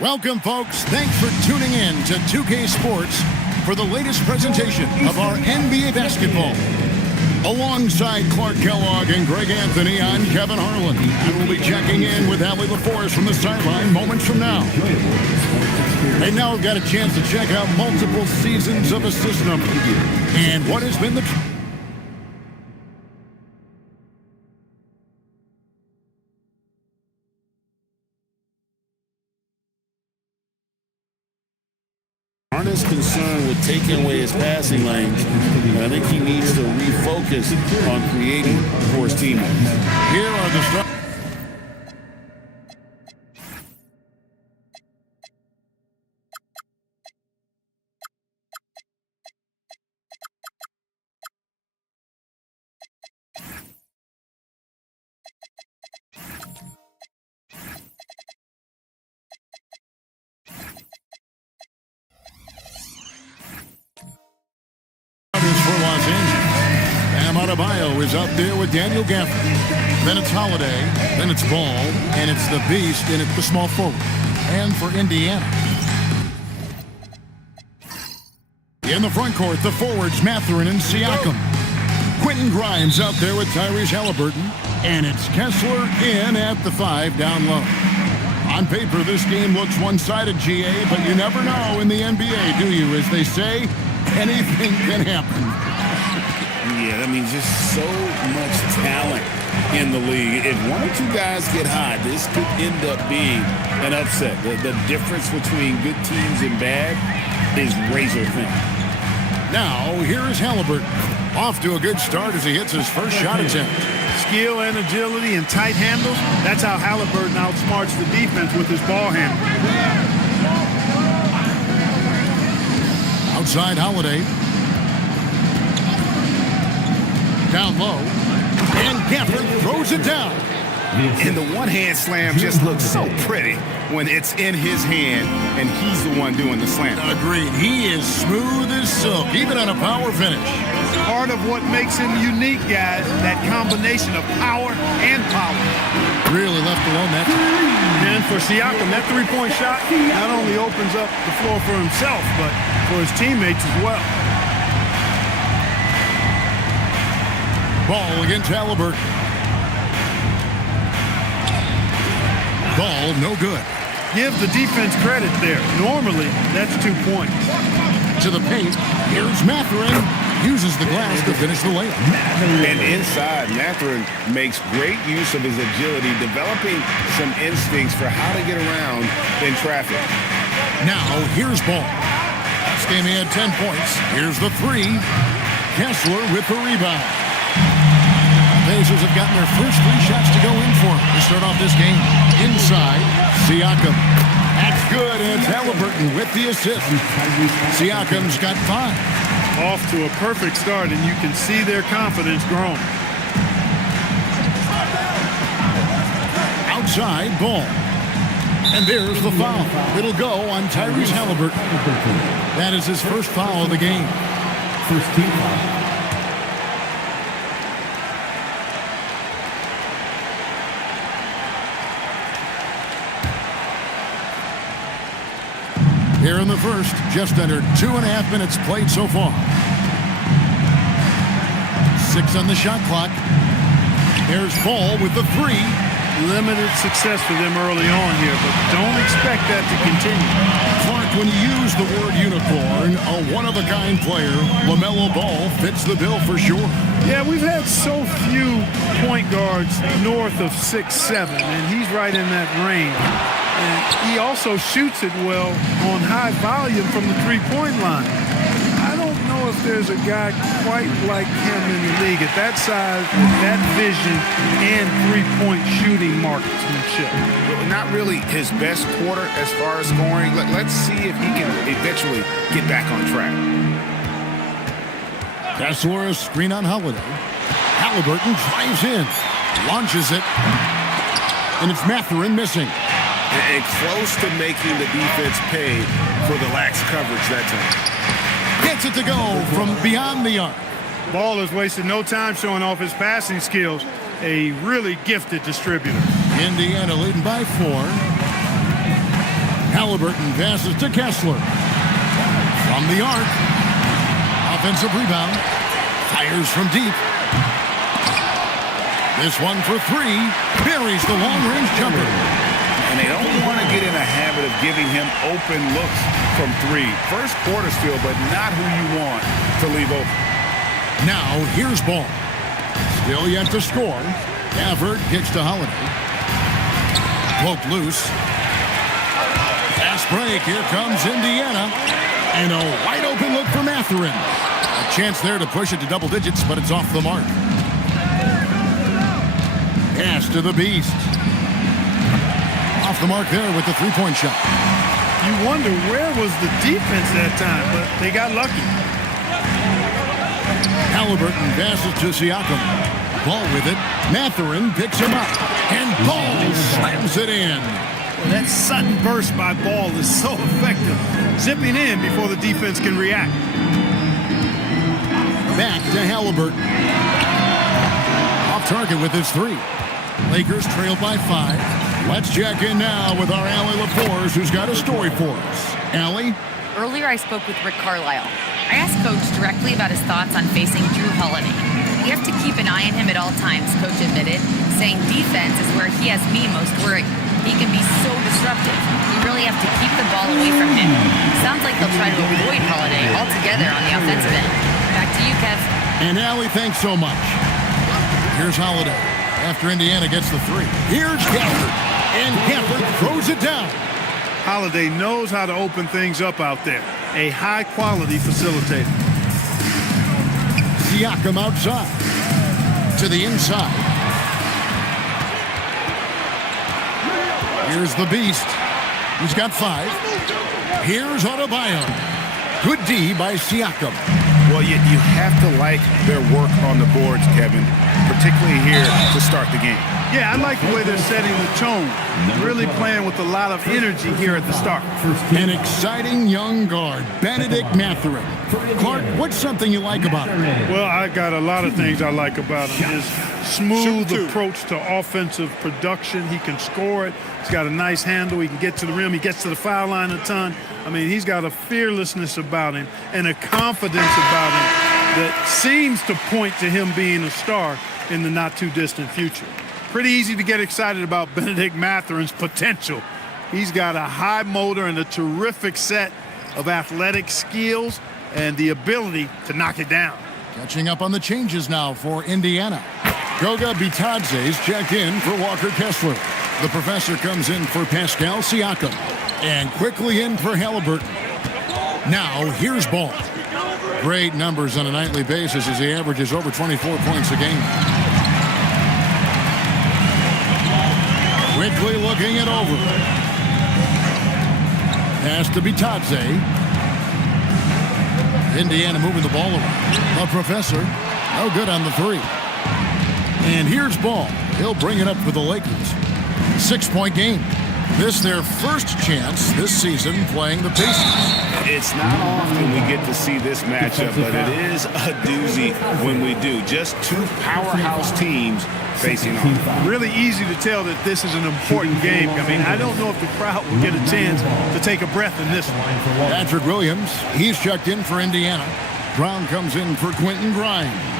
Welcome, folks. Thanks for tuning in to 2K Sports for the latest presentation of our NBA basketball. Alongside Clark Kellogg and Greg Anthony, I'm Kevin Harlan. And we'll be checking in with Allie LaForest from the sideline moments from now. And now we've got a chance to check out multiple seasons of assist number and what has been the... Is concerned with taking away his passing lanes. I think he needs to refocus on creating for his teammates. Here are the stars. For Los Angeles. Bam Adebayo is up there with Daniel Gafford. Then it's Holiday, then it's Ball, and it's the Beast, and it's the small forward. And for Indiana. In the front court, the forwards Mathurin and Siakam. Quentin Grimes out there with Tyrese Halliburton, and it's Kessler in at the 5 down low. On paper, this game looks one-sided, GA, but you never know in the NBA, do you? As they say, anything can happen. Yeah, I mean, just so much talent in the league. If one or two guys get hot, this could end up being an upset. The difference between good teams and bad is razor thin. Now, here is Halliburton. Off to a good start as he hits his first shot attempt. Skill and agility and tight handles. That's how Halliburton outsmarts the defense with his ball handle. Outside Holiday. Down low. And Gafford throws it down. And the one-hand slam just looks so pretty when it's in his hand and he's the one doing the slam. Agreed. He is smooth as silk, even on a power finish. Part of what makes him unique, guys, that combination of power and power. Really left alone that time. And for Siakam, that three-point shot not only opens up the floor for himself, but for his teammates as well. Ball against Halliburton. Ball no good. Give the defense credit there. Normally, that's 2 points. To the paint. Here's Mathurin. Uses the glass to finish the layup. And inside, Mathurin makes great use of his agility, developing some instincts for how to get around in traffic. Now, here's Ball. Last game he had 10 points. Here's the 3. Kessler with the rebound. Pacers have gotten their first 3 shots to go in for him to start off this game. Inside, Siakam. That's good, and it's Halliburton with the assist. Siakam's got 5. Off to a perfect start, and you can see their confidence growing. Outside, Ball. And there's the foul. It'll go on Tyrese Halliburton. That is his first foul of the game. First team foul. Here in the first, just under 2.5 minutes played so far. 6 on the shot clock. There's Ball with the 3. Limited success for them early on here, but don't expect that to continue. Clark, when you use the word unicorn, a one-of-a-kind player, LaMelo Ball fits the bill for sure. Yeah, we've had so few point guards north of 6'7", and he's right in that range. And he also shoots it well on high volume from the three-point line. I don't know if there's a guy quite like him in the league at that size, with that vision and three-point shooting marksmanship. Not really his best quarter as far as scoring. Let's see if he can eventually get back on track. Kessler, screen on Holiday. Halliburton drives in, launches it, and it's Mathurin missing. And close to making the defense pay for the lax coverage that time. Gets it to go from beyond the arc. Ball has wasted no time showing off his passing skills. A really gifted distributor. Indiana leading by 4. Halliburton passes to Kessler. From the arc. Offensive rebound. Fires from deep. This one for three. Buries the long-range jumper. And they don't want to get in a habit of giving him open looks from three. First quarter still, but not who you want to leave open. Now, here's ball. Still yet to score. Gafford kicks to Holiday. Poked loose. Fast break. Here comes Indiana. And a wide open look for Mathurin. A chance there to push it to double digits, but it's off the mark. Pass to the Beast. Off the mark there with the three-point shot. You wonder where was the defense that time, but they got lucky. Halliburton passes to Siakam. Ball with it. Mathurin picks him up. And Ball slams it in. Well, that sudden burst by Ball is so effective. Zipping in before the defense can react. Back to Halliburton. Off target with his three. Lakers trail by 5. Let's check in now with our Allie LaForce, who's got a story for us. Allie? Earlier, I spoke with Rick Carlisle. I asked Coach directly about his thoughts on facing Drew Holiday. We have to keep an eye on him at all times, Coach admitted, saying defense is where he has me most worried. He can be so disruptive. We really have to keep the ball away from him. Sounds like they'll try to avoid Holiday altogether on the offensive end. Back to you, Kev. And Allie, thanks so much. Here's Holiday after Indiana gets the three. Here's Gafford. And Gafford throws it down. Holiday knows how to open things up out there. A high-quality facilitator. Siakam outside. To the inside. Here's the Beast. He's got 5. Here's Adebayo. Good D by Siakam. Well, you have to like their work on the boards, Kevin, particularly here to start the game. Yeah, I like the way they're setting the tone. Really playing with a lot of energy here at the start. An exciting young guard, Benedict Mathurin. Clark, what's something you like about him? Well, I got a lot of things I like about him. His smooth approach to offensive production. He can score it. He's got a nice handle. He can get to the rim. He gets to the foul line a ton. I mean, he's got a fearlessness about him and a confidence about him that seems to point to him being a star in the not-too-distant future. Pretty easy to get excited about Benedict Mathurin's potential. He's got a high motor and a terrific set of athletic skills and the ability to knock it down. Catching up on the changes now for Indiana. Goga Bitadze's checked in for Walker Kessler. The professor comes in for Pascal Siakam. And quickly in for Halliburton. Now, here's Ball. Great numbers on a nightly basis as he averages over 24 points a game. Quickly looking it over. Pass to Bitadze. Indiana moving the ball around. The professor, no good on the three. And here's Ball. He'll bring it up for the Lakers. 6-point game. This their first chance this season playing the Pacers. It's not often we get to see this matchup, but it is a doozy when we do. Just two powerhouse teams facing off. Really easy to tell that this is an important game. I mean, I don't know if the crowd will get a chance to take a breath in this one. Patrick Williams, he's checked in for Indiana. Brown comes in for Quentin Grimes.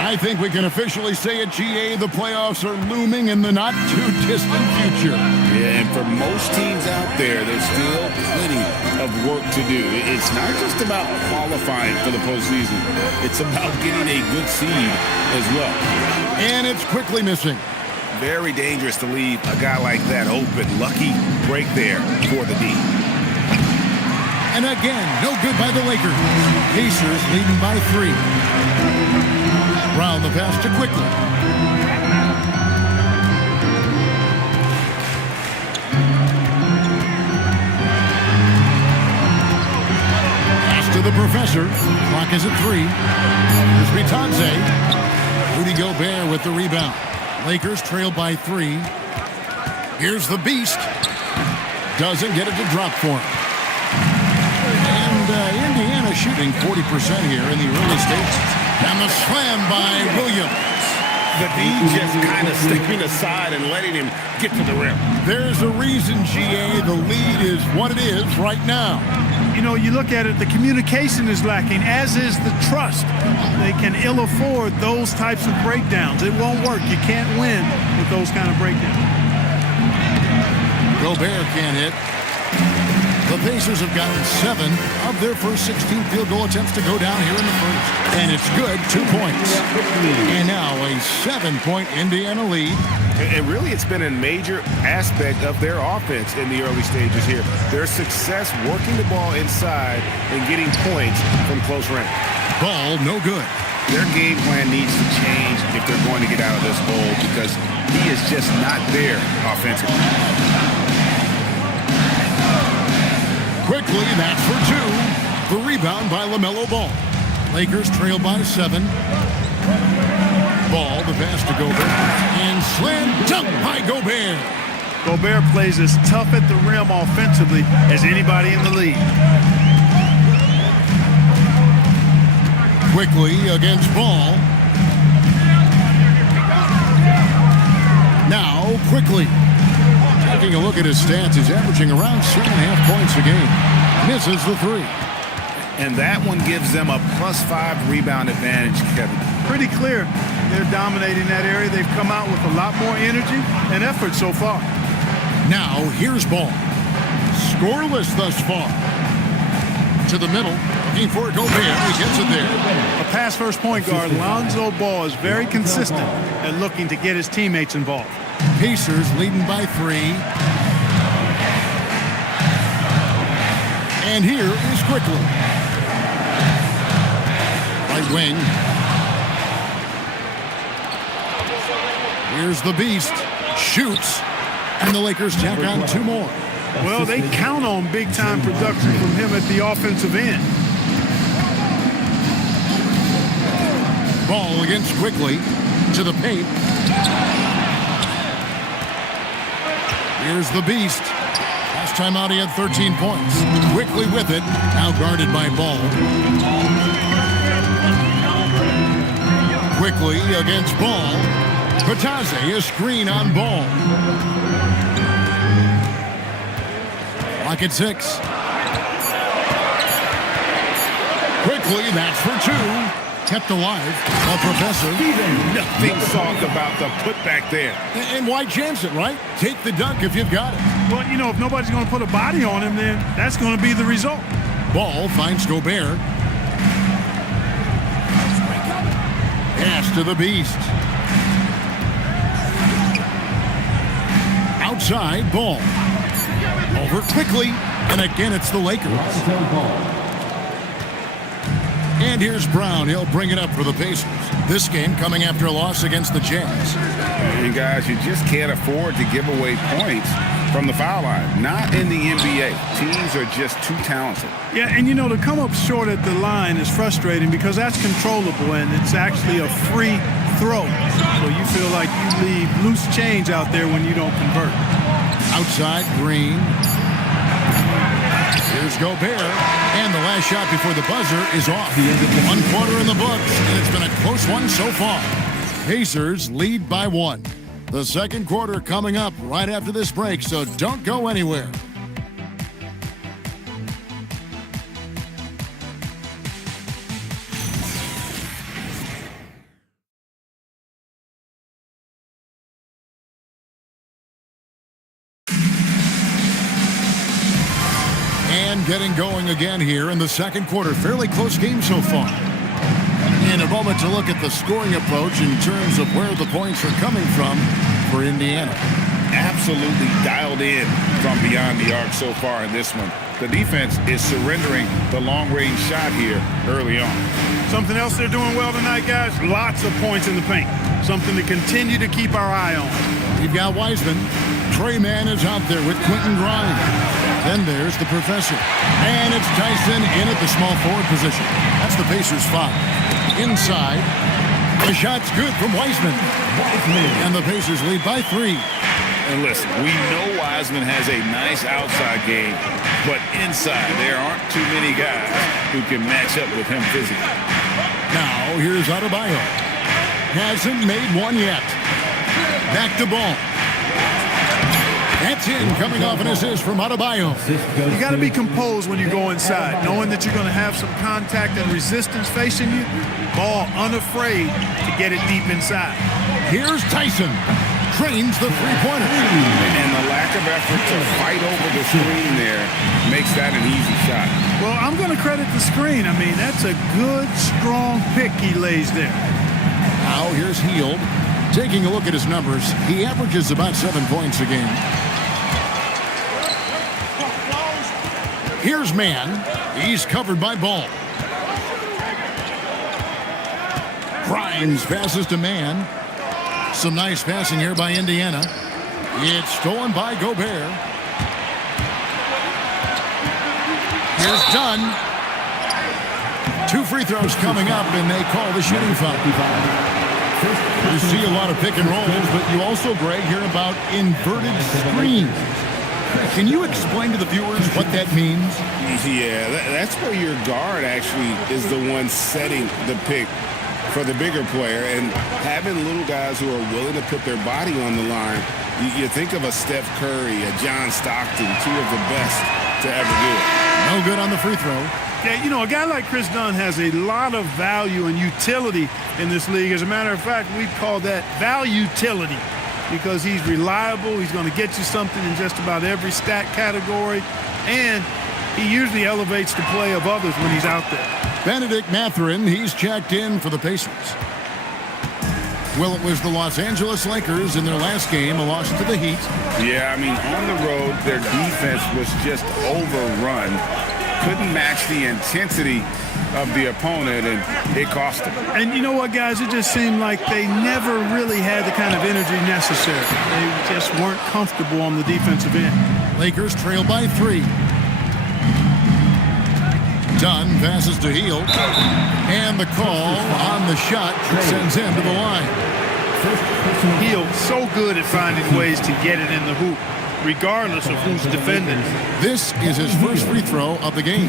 I think we can officially say at GA the playoffs are looming in the not-too-distant future. Yeah, and for most teams out there, there's still plenty of work to do. It's not just about qualifying for the postseason. It's about getting a good seed as well. And it's quickly missing. Very dangerous to leave a guy like that open. Lucky break there for the D. And again, no good by the Lakers. Pacers leading by 3. Brown the pass to Quickly. Pass to the professor. Clock is at 3. Here's Bitadze. Rudy Gobert with the rebound. Lakers trail by 3. Here's the Beast. Doesn't get it to drop for him. And Indiana shooting 40% here in the early stages. And the slam by Williams. but he's just kind of stepping aside and letting him get to the rim. There's a reason, GA, the lead is what it is right now. You know, you look at it, the communication is lacking, as is the trust. They can ill afford those types of breakdowns. It won't work. You can't win with those kind of breakdowns. Gobert can't hit. The Pacers have gotten 7 of their first 16 field goal attempts to go down here in the first. And it's good, 2 points. And now a 7-point Indiana lead. And really, it's been a major aspect of their offense in the early stages here. Their success working the ball inside and getting points from close range. Ball no good. Their game plan needs to change if they're going to get out of this hole because he is just not there offensively. Quickly, that's for 2. The rebound by LaMelo Ball. Lakers trail by 7. Ball, the pass to Gobert. And slam dunk by Gobert. Gobert plays as tough at the rim offensively as anybody in the league. Quickly against Ball. Now, quickly. Taking a look at his stats, he's averaging around 7.5 points a game. Misses the 3. And that one gives them a +5 rebound advantage, Kevin. Pretty clear. They're dominating that area. They've come out with a lot more energy and effort so far. Now, here's Ball. Scoreless thus far. To the middle. Looking for Gobert. He gets it there. A pass-first point guard, Lonzo Ball, is very consistent at looking to get his teammates involved. Pacers leading by 3. And here is Quickly. Right wing. Here's the Beast. Shoots. And the Lakers tack on 2 more. Well, they count on big-time production from him at the offensive end. Ball against Quickly. To the paint. Here's the Beast. Last time out, he had 13 points. Quickly with it. Now guarded by Ball. Quickly against Ball. Patazzi, a screen on Ball. Lock at 6. Quickly, that's for 2. Kept alive. A Professor. Nothing soft about the putback there. And why chance it, right? Take the dunk if you've got it. Well, you know, if nobody's going to put a body on him, then that's going to be the result. Ball finds Gobert. Pass to the Beast. Outside, Ball. Over Quickly. And again, it's the Lakers. And here's Brown. He'll bring it up for the Pacers. This game coming after a loss against the Jazz. And guys, you just can't afford to give away points from the foul line. Not in the NBA. Teams are just too talented. Yeah, and you know, to come up short at the line is frustrating because that's controllable and it's actually a free throw. So you feel like you leave loose change out there when you don't convert. Outside, Green. Here's Gobert, and the last shot before the buzzer is off. 1 quarter in the books, and it's been a close one so far. Pacers lead by 1. The second quarter coming up right after this break, so don't go anywhere. And getting going again here in the second quarter. Fairly close game so far. In a moment to look at the scoring approach in terms of where the points are coming from for Indiana. Absolutely dialed in from beyond the arc so far in this one. The defense is surrendering the long-range shot here early on. Something else they're doing well tonight, guys, lots of points in the paint. Something to continue to keep our eye on. You've got Wiseman. Trey Mann is out there with Quentin Grimes. Then there's the Professor. And it's Tyson in at the small forward position. That's the Pacers' foul. Inside. The shot's good from Wiseman. And the Pacers lead by 3. And listen, we know Wiseman has a nice outside game, but inside there aren't too many guys who can match up with him physically. Now here's Adebayo. hasn't made one yet. Back to ball. That's in, coming off an assist from Adebayo. You got to be composed when you go inside, knowing that you're going to have some contact and resistance facing you. Ball unafraid to get it deep inside. Here's Tyson. Trains the three-pointer. And the lack of effort to fight over the screen there makes that an easy shot. Well, I'm going to credit the screen. I mean, that's a good, strong pick he lays there. Now here's Hield. Taking a look at his numbers, he averages about 7 points a game. Here's Mann. He's covered by Ball. Grimes passes to Mann. Some nice passing here by Indiana. It's stolen by Gobert. Here's Dunn. 2 free throws coming up, and they call the shooting foul. You see a lot of pick and rolls, but you also, Greg, hear about inverted screens. Can you explain to the viewers what that means? Yeah, that's where your guard actually is the one setting the pick for the bigger player, and having little guys who are willing to put their body on the line. You think of a Steph Curry, a John Stockton, 2 of the best to ever do it. No good on the free throw. Yeah, you know, a guy like Chris Dunn has a lot of value and utility in this league. As a matter of fact, we call that value-utility because he's reliable. He's going to get you something in just about every stat category, and he usually elevates the play of others when he's out there. Benedict Mathurin, he's checked in for the Pacers. Well, it was the Los Angeles Lakers in their last game, a loss to the Heat. Yeah, I mean, on the road, their defense was just overrun. Couldn't match the intensity of the opponent, and it cost them. And you know what, guys? It just seemed like they never really had the kind of energy necessary. They just weren't comfortable on the defensive end. Lakers trail by 3. Dunn passes to Hield. And the call on the shot sends him to the line. Hield so good at finding ways to get it in the hoop, regardless of who's defending. This is his first free throw of the game.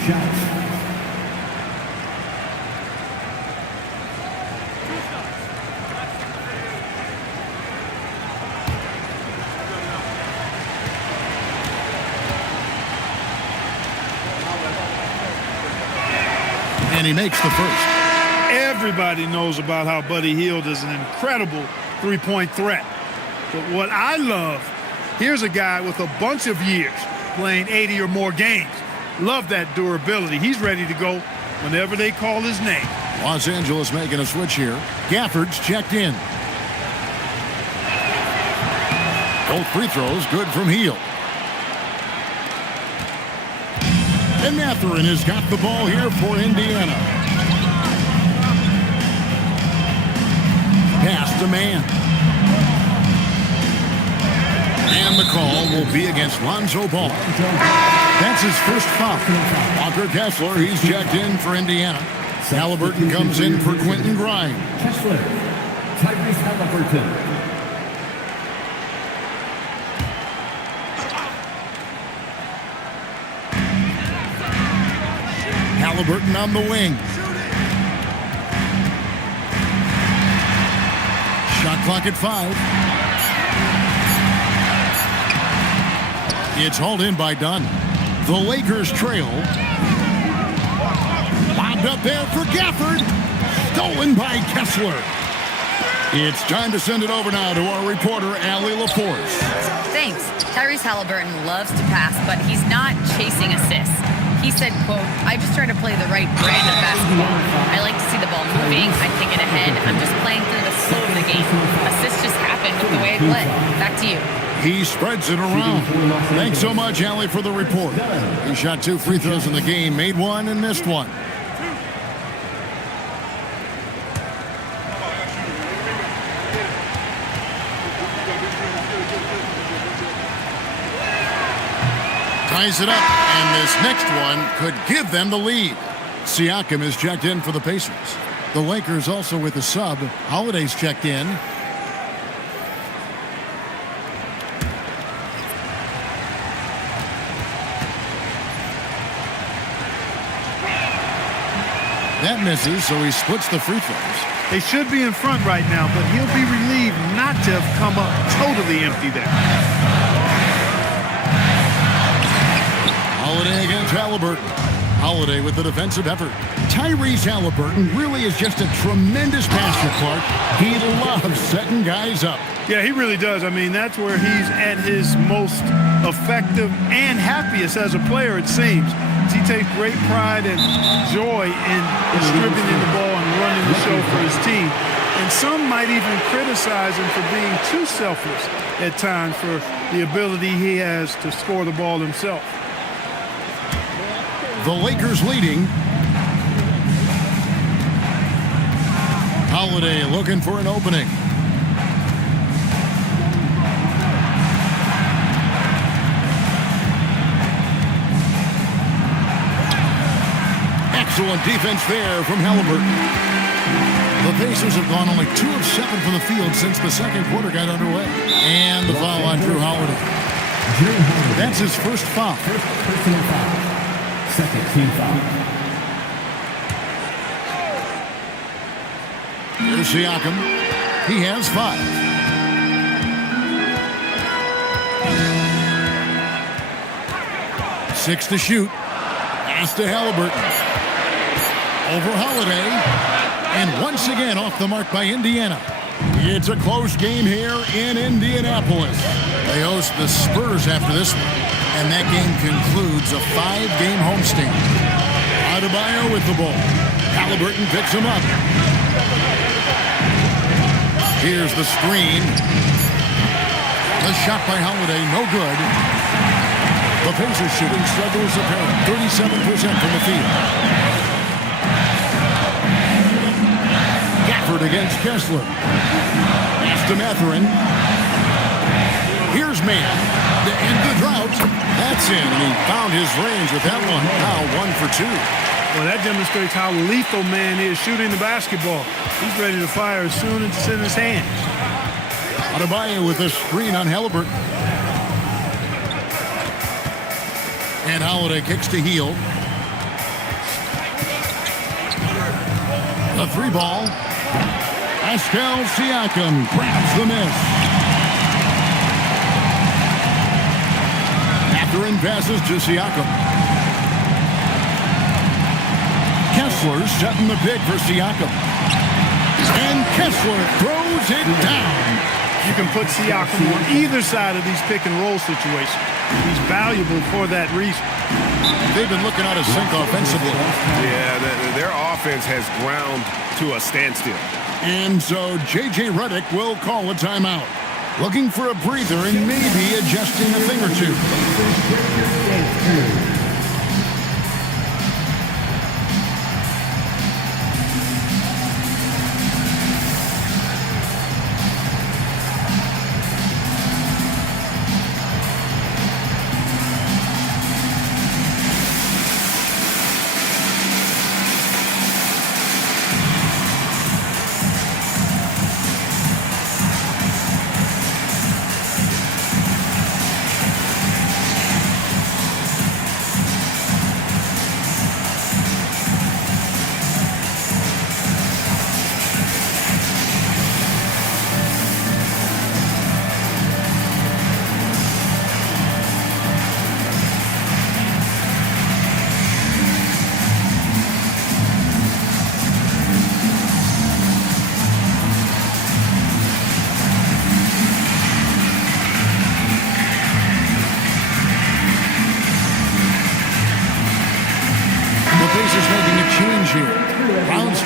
And he makes the first. Everybody knows about how Buddy Hield is an incredible three-point threat. But what I love, here's a guy with a bunch of years playing 80 or more games. Love that durability. He's ready to go whenever they call his name. Los Angeles making a switch here. Gafford's checked in. Both free throws good from Hield. And Mathurin has got the ball here for Indiana. Pass to Mann. And the call will be against Lonzo Ball. That's his first foul. Walker Kessler, he's checked in for Indiana. Halliburton comes in for Quentin Grimes. Kessler, Tyrese Halliburton. Halliburton on the wing. Shot clock at 5. It's hauled in by Dunn. The Lakers trail. Bobbed up there for Gafford. Stolen by Kessler. It's time to send it over now to our reporter, Allie LaForce. Thanks. Tyrese Halliburton loves to pass, but he's not chasing assists. He said, quote, I just try to play the right brand of basketball. I like to see the ball moving. I think it ahead. I'm just playing through the flow of the game. Assists just happen with the way I play. Back to you. He spreads it around. Thanks so much, Allie, for the report. He shot 2 free throws in the game, made 1 and missed 1. Ties it up, and this next one could give them the lead. Siakam is checked in for the Pacers. The Lakers also with a sub. Holiday's checked in. That misses, so he splits the free throws. They should be in front right now, but he'll be relieved not to have come up totally empty there. Holiday against Halliburton. Holiday with the defensive effort. Tyrese Halliburton really is just a tremendous passer, Clark. He loves setting guys up. Yeah, he really does. I mean, that's where he's at his most effective and happiest as a player, it seems. He takes great pride and joy in distributing the ball and running the show for his team. And some might even criticize him for being too selfless at times for the ability he has to score the ball himself. The Lakers leading. Holiday looking for an opening. Excellent defense there from Halliburton. The Pacers have gone only 2 of 7 from the field since the second quarter got underway. And the foul on Drew Holiday. That's his first foul. First personal foul. Second team foul. Here's Siakam. He has 5. Six to shoot. Pass to Halliburton. Over Holiday. And once again off the mark by Indiana. It's a close game here in Indianapolis. They host the Spurs after this one. And that game concludes a 5-game homestand. Adebayo with the ball. Halliburton picks him up. Here's the screen. The shot by Holiday, no good. The Pacers shooting struggles apparent. 37% from the field. Gafford against Kessler. Pass to Mathurin. Here's Mann to end the drought. That's in, and he found his range with that one. Now 1 for 2. Well, that demonstrates how lethal Mann is shooting the basketball. He's ready to fire as soon as it's in his hands. Adebayo with a screen on Halliburton. And Holiday kicks to Hield. The 3 ball. Pascal Siakam grabs the miss. Mathurin passes to Siakam. Kessler setting the pick for Siakam. And Kessler throws it down. You can put Siakam on either side of these pick and roll situations. He's valuable for that reason. They've been looking out of sync offensively. Yeah, their offense has ground to a standstill. And so J.J. Redick will call a timeout. Looking for a breather and maybe adjusting a thing or two.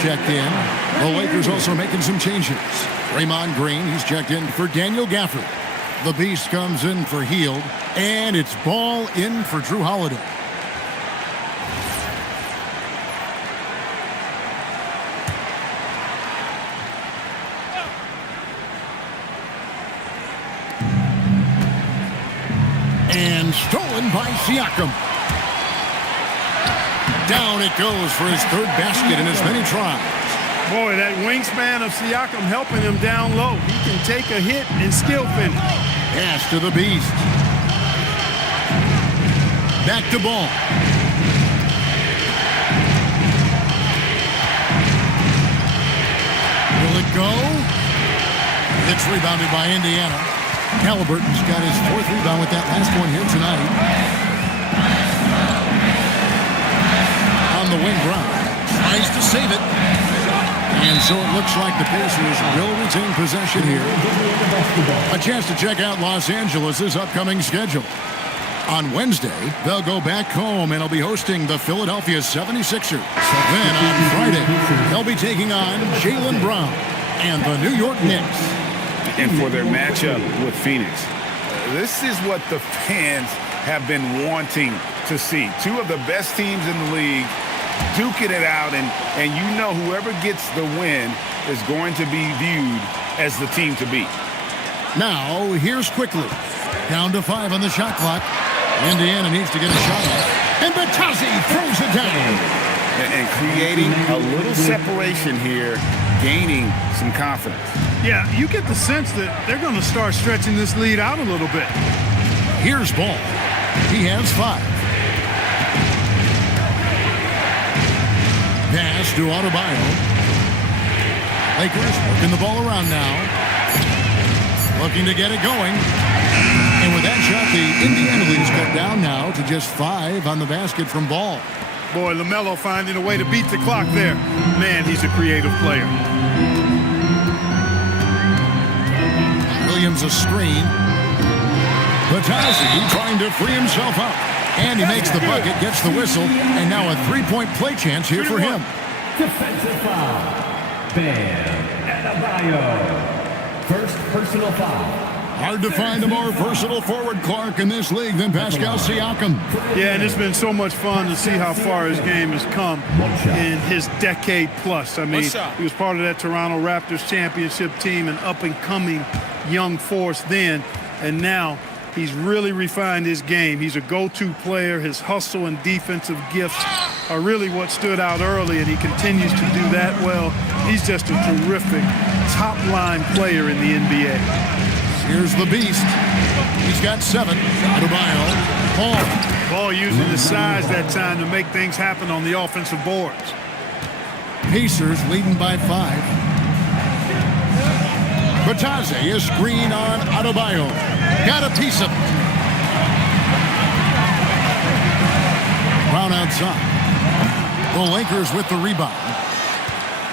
Checked in. The Lakers also making some changes. Draymond Green, he's checked in for Daniel Gafford. The Beast comes in for Hield. And it's ball in for Drew Holiday. And stolen by Siakam. Down it goes for his 3rd basket in as many tries. Boy, that wingspan of Siakam helping him down low. He can take a hit and still finish. Pass to the Beast. Back to ball. go. It's rebounded by Indiana. Halliburton's got his 4th rebound with that last one here tonight. On the wing, Brown tries to save it. And so it looks like the Pacers will retain possession here. A chance to check out Los Angeles' upcoming schedule. On Wednesday, they'll go back home and will be hosting the Philadelphia 76ers. Then on Friday, they'll be taking on Jaylen Brown and the New York Knicks. And for their matchup with Phoenix, this is what the fans have been wanting to see. Two of the best teams in the league duking it out, and you know whoever gets the win is going to be viewed as the team to beat. Now, here's quickly. Down to 5 on the shot clock. Indiana needs to get a shot off. And Batazzi throws it down. And creating a little separation here, gaining some confidence. Yeah, you get the sense that they're going to start stretching this lead out a little bit. Here's Ball. He has 5. Pass to Adebayo. Lakers working the ball around now. Looking to get it going. And with that shot, the Indiana lead is cut down now to just 5 on the basket from Ball. Boy, LaMelo finding a way to beat the clock there. Man, he's a creative player. Williams a screen. Batazzi trying to free himself up. And he makes the bucket, gets the whistle, and now a 3-point play chance here for him. Defensive foul. Bam Adebayo. First personal foul. Hard to find a more versatile forward, Clark, in this league than Pascal Siakam. Yeah, and it's been so much fun to see how far his game has come in his decade plus. I mean, he was part of that Toronto Raptors championship team, an up-and-coming young force then, and now he's really refined his game. He's a go-to player. His hustle and defensive gifts are really what stood out early, and he continues to do that well. He's just a terrific top-line player in the NBA. Here's the beast. He's got 7. Adebayo. Ball using the size that time to make things happen on the offensive boards. Pacers leading by 5. Batazzi, a screen on Adebayo. Got a piece of it. Brown outside. The Lakers with the rebound.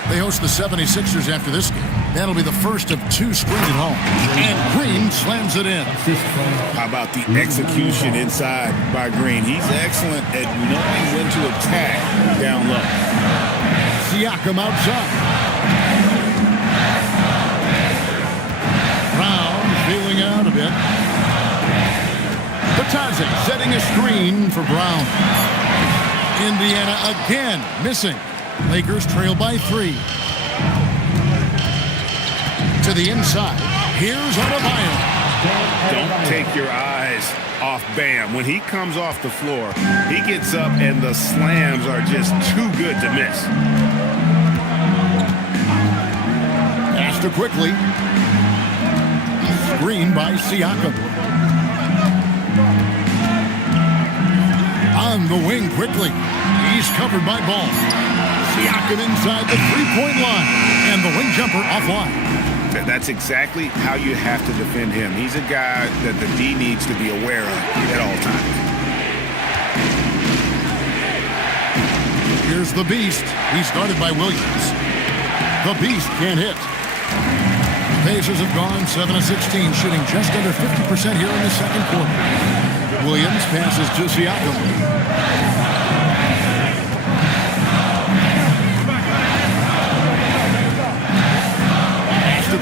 They host the 76ers after this game. That'll be the first of 2 screened at home. And Green slams it in. How about the execution inside by Green? He's excellent at knowing when to attack down low. Siakam outside. Brown feeling out a bit. Batazzi setting a screen for Brown. Indiana again missing. Lakers trail by 3. To the inside. Here's Adebayo. Don't take your eyes off Bam. When he comes off the floor, he gets up and the slams are just too good to miss. Pass to quickly. Screen by Siakam. On the wing quickly. He's covered by Ball. Siakam inside the 3-point line. And the wing jumper offline. That's exactly how you have to defend him. He's a guy that the D needs to be aware of at all times. Here's the Beast. He's guarded by Williams. The Beast can't hit. Pacers have gone 7 of 16, shooting just under 50% here in the second quarter. Williams passes to Siakam.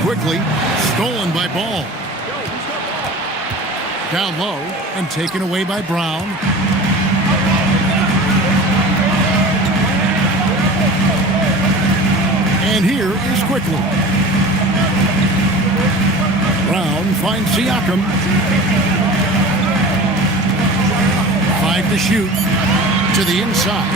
Quickly, stolen by Ball. Down low and taken away by Brown. And here is quickly. Brown finds Siakam. 5 to shoot. To the inside.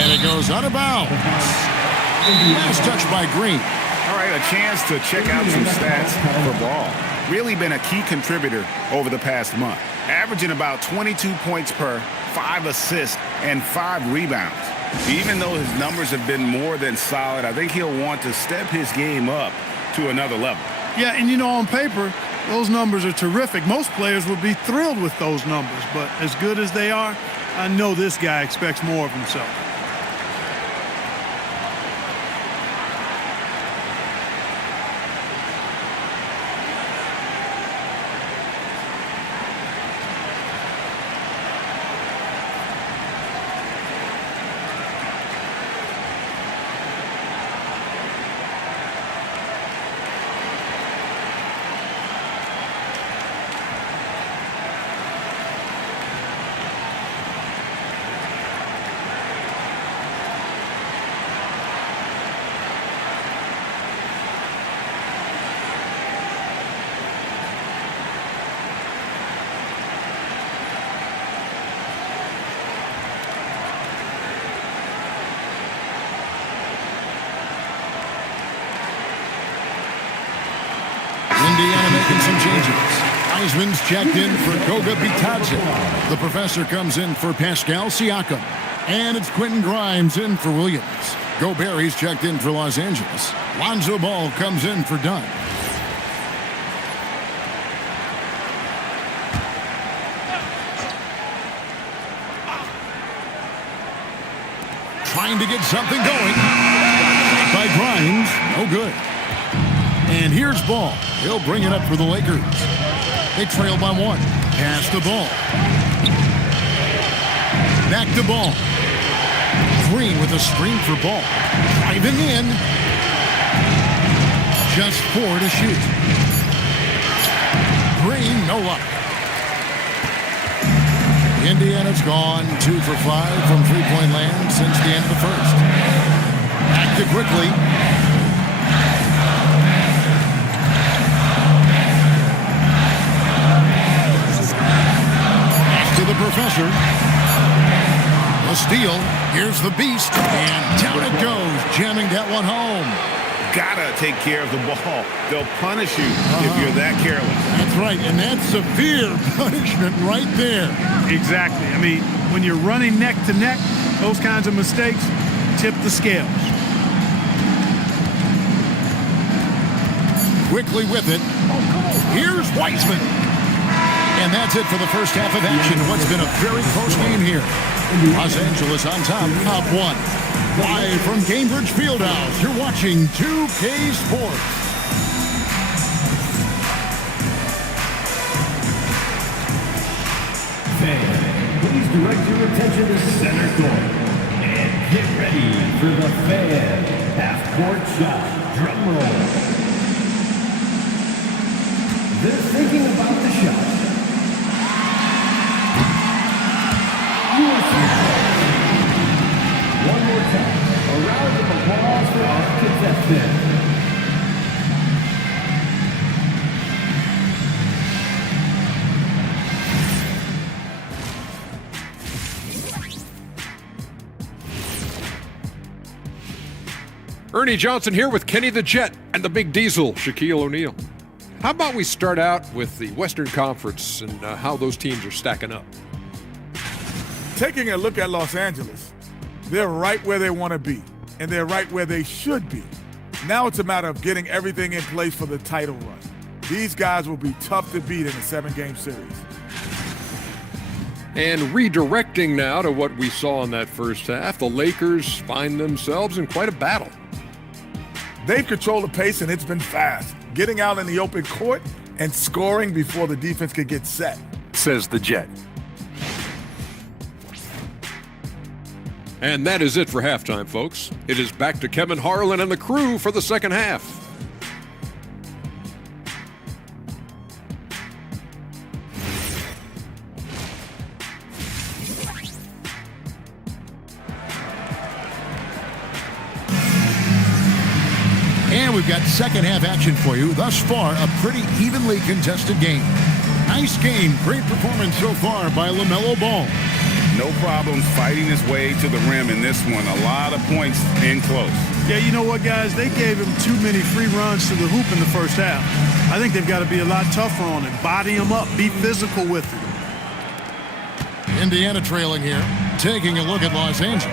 And it goes out of bounds. Last touch by Green. All right, a chance to check out some stats for Ball. Really been a key contributor over the past month. Averaging about 22 points per, 5 assists, and 5 rebounds. Even though his numbers have been more than solid, I think he'll want to step his game up to another level. Yeah, and you know, on paper, those numbers are terrific. Most players would be thrilled with those numbers, but as good as they are, I know this guy expects more of himself. Indiana making some changes. Heisman's checked in for Goga Bitadze. The professor comes in for Pascal Siakam. And it's Quentin Grimes in for Williams. Gobert, he's checked in for Los Angeles. Lonzo Ball comes in for Dunn. Trying to get something going. By Grimes, no good. And here's Ball. He'll bring it up for the Lakers. They trail by 1. Pass the Ball. Back to Ball. Green with a screen for Ball. Driving in. Just 4 to shoot. Green, no luck. Indiana's gone 2 for 5 from three-point land since the end of the first. Back to Quickly. The professor. A steal. Here's the beast. And down it goes. Jamming that one home. Gotta take care of the ball. They'll punish you if you're that careless. That's right. And that's severe punishment right there. Exactly. I mean, when you're running neck to neck, those kinds of mistakes tip the scales. Quickly with it. Here's Wiseman. And that's it for the first half of action. What's been a very close game here. Los Angeles on top, up 1. Live from Cambridge Fieldhouse, you're watching 2K Sports. Fans, please direct your attention to center court. And get ready for the fan half-court shot. Drum roll. They're thinking about the shot. One more time, a round of applause for our contestant. Ernie Johnson here with Kenny the Jet and the Big Diesel, Shaquille O'Neal. How about we start out with the Western Conference and how those teams are stacking up? Taking a look at Los Angeles, they're right where they want to be, and they're right where they should be. Now it's a matter of getting everything in place for the title run. These guys will be tough to beat in a 7-game series. And redirecting now to what we saw in that first half, the Lakers find themselves in quite a battle. They've controlled the pace, and it's been fast, getting out in the open court and scoring before the defense could get set. Says the Jet. And that is it for halftime, folks. It is back to Kevin Harlan and the crew for the second half. And we've got second half action for you. Thus far, a pretty evenly contested game. Nice game. Great performance so far by LaMelo Ball. No problems fighting his way to the rim in this one. A lot of points in close. Yeah, you know what, guys? They gave him too many free runs to the hoop in the first half. I think they've got to be a lot tougher on him. Body him up. Be physical with him. Indiana trailing here. Taking a look at Los Angeles.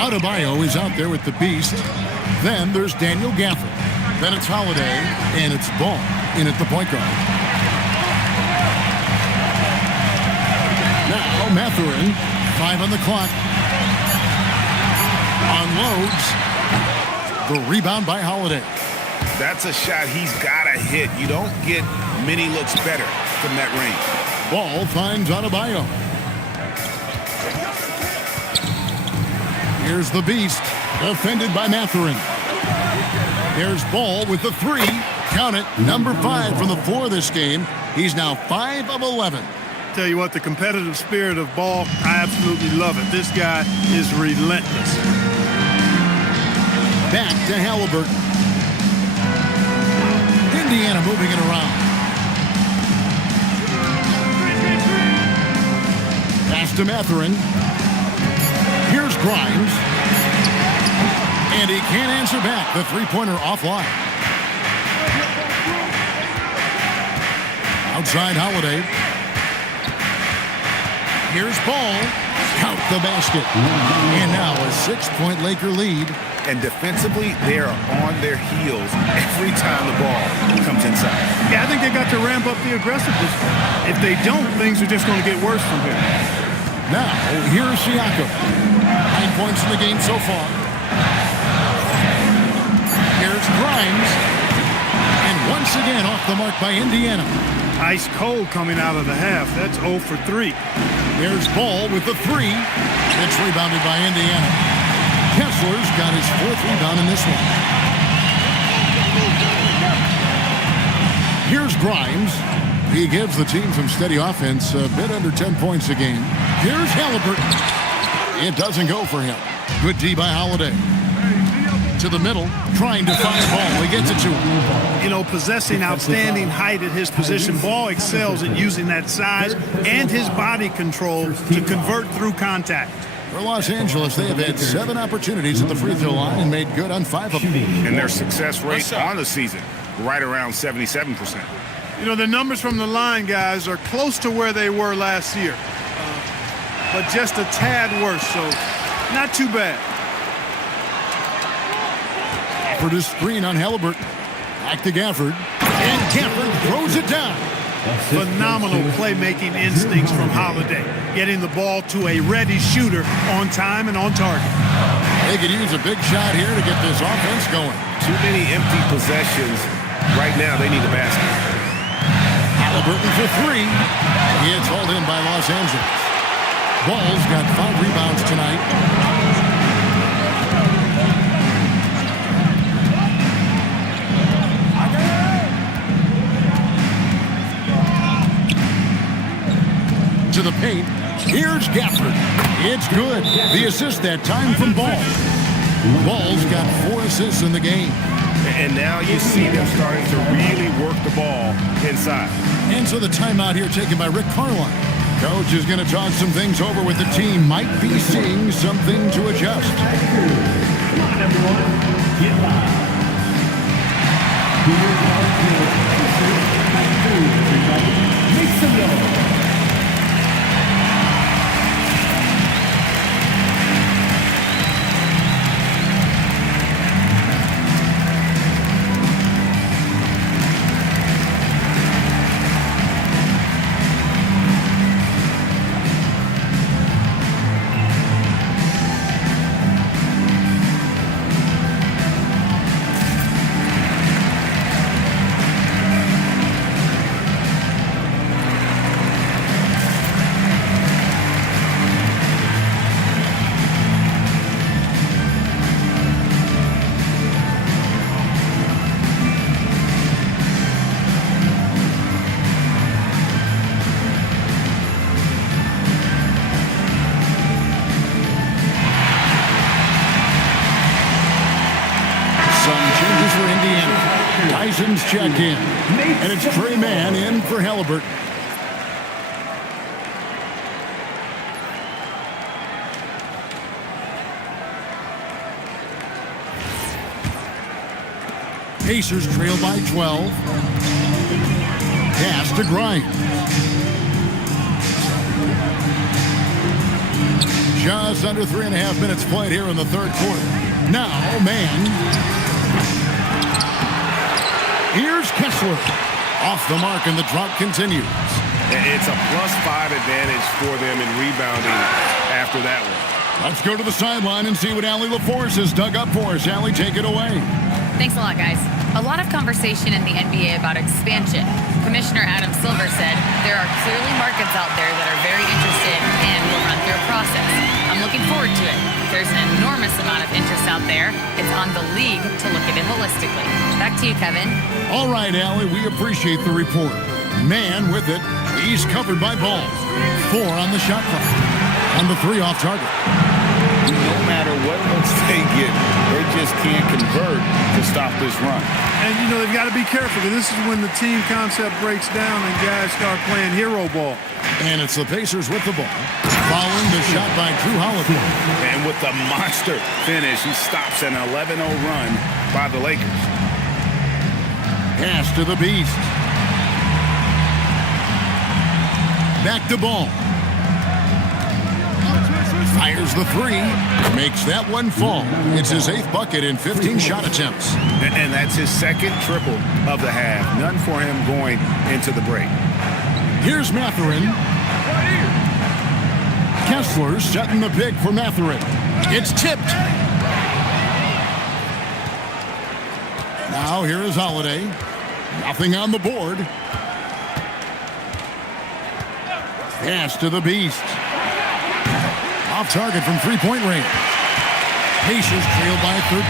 Adebayo is out there with the beast. Then there's Daniel Gafford. Then it's Holiday, and it's Ball in at the point guard. Now Mathurin, 5 on the clock. Unloads. The rebound by Holiday. That's a shot he's got to hit. You don't get many looks better from that range. Ball finds Adebayo. Here's the beast, defended by Mathurin. There's Ball with the 3. Count it, number 5 from the floor this game. He's now 5 of 11. Tell you what, the competitive spirit of Ball, I absolutely love it. This guy is relentless. Back to Halliburton. Indiana moving it around. Pass to Mathurin. Here's Grimes. And he can't answer back. The three-pointer offline. Outside Holiday. Here's Ball. Count the basket. And now a 6-point Laker lead. And defensively, they are on their heels every time the ball comes inside. Yeah, I think they've got to ramp up the aggressiveness. If they don't, things are just going to get worse from here. Now, here's Siakam. 9 points in the game so far. Here's Grimes. And once again off the mark by Indiana. Ice cold coming out of the half. That's 0 for 3. There's Ball with the 3. It's rebounded by Indiana. Kessler's got his 4th rebound in this one. Here's Grimes. He gives the team some steady offense, a bit under 10 points a game. Here's Halliburton. It doesn't go for him. Good D by Holiday. To the middle, trying to find Ball. He gets it to him. You know, possessing outstanding height at his position, Ball excels at using that size and his body control to convert through contact. For Los Angeles, they have had 7 opportunities at the free throw line and made good on 5 of them. And their success rate on the season, right around 77%. You know, the numbers from the line, guys, are close to where they were last year. But just a tad worse, so not too bad. For the screen on Halliburton. Back to Gafford. And Gafford throws it down. Phenomenal playmaking instincts from Holiday, getting the ball to a ready shooter on time and on target. They could use a big shot here to get this offense going. Too many empty possessions. Right now, they need a basket. Halliburton for 3. It's hauled in by Los Angeles. Ball's got 5 rebounds tonight. To the paint. Here's Gafford. It's good. The assist that time from Ball. Ball's got 4 assists in the game. And now you see them starting to really work the ball inside. And so the timeout here taken by Rick Carlisle. Coach is going to talk some things over with the team. Might be seeing something to adjust. Come on, everyone. Get live. Make some noise. Tyson's checked in. And it's Trey Mann in for Halliburton. Pacers trail by 12. Pass to Grimes. Just under 3.5 minutes played here in the third quarter. Now, man. Here's Kessler. Off the mark, and the drought continues. It's a +5 advantage for them in rebounding after that one. Let's go to the sideline and see what Allie LaForce has dug up for us. Allie, take it away. Thanks a lot, guys. A lot of conversation in the NBA about expansion. Commissioner Adam Silver said there are clearly markets out there that are very interested and will run through a process. I'm looking forward to it. There's an enormous amount of interest out there. It's on the league to look at it holistically. Back to you, Kevin. All right, Allie, we appreciate the report. Man with it. He's covered by Ball. 4 on the shot clock. And the 3 off target. No matter what looks they get, they just can't convert to stop this run. And, you know, they've got to be careful because this is when the team concept breaks down and guys start playing hero ball. And it's the Pacers with the ball. Following the shot by Drew Holiday. And with the monster finish, he stops an 11-0 run by the Lakers. Pass to the Beast. Back to Ball. Fires the 3. Makes that one fall. It's his 8th bucket in 15 shot attempts. And that's his second triple of the half. None for him going into the break. Here's Mathurin. Kessler setting the pick for Mathurin. It's tipped. Now here is Holiday. Nothing on the board. Pass to the Beast. Off target from three-point range. Pacers trail by 13.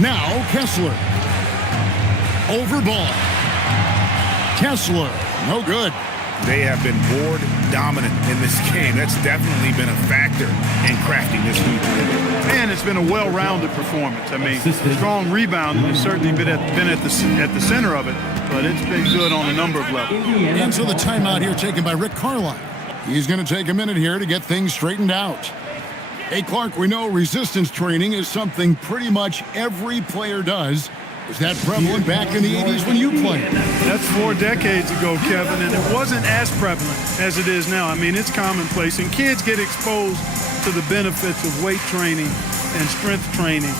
Now Kessler. Over Ball. Kessler. No good. They have been board dominant in this game. That's definitely been a factor in crafting this lead. And it's been a well-rounded performance. I mean, strong rebounding has certainly been at the center of it, but it's been good on a number of levels. And so the timeout here taken by Rick Carlisle. He's going to take a minute here to get things straightened out. Hey, Clark, we know resistance training is something pretty much every player does. Was that prevalent back in the 80s when you played? That's 4 decades ago, Kevin, and it wasn't as prevalent as it is now. I mean, it's commonplace, and kids get exposed to the benefits of weight training and strength training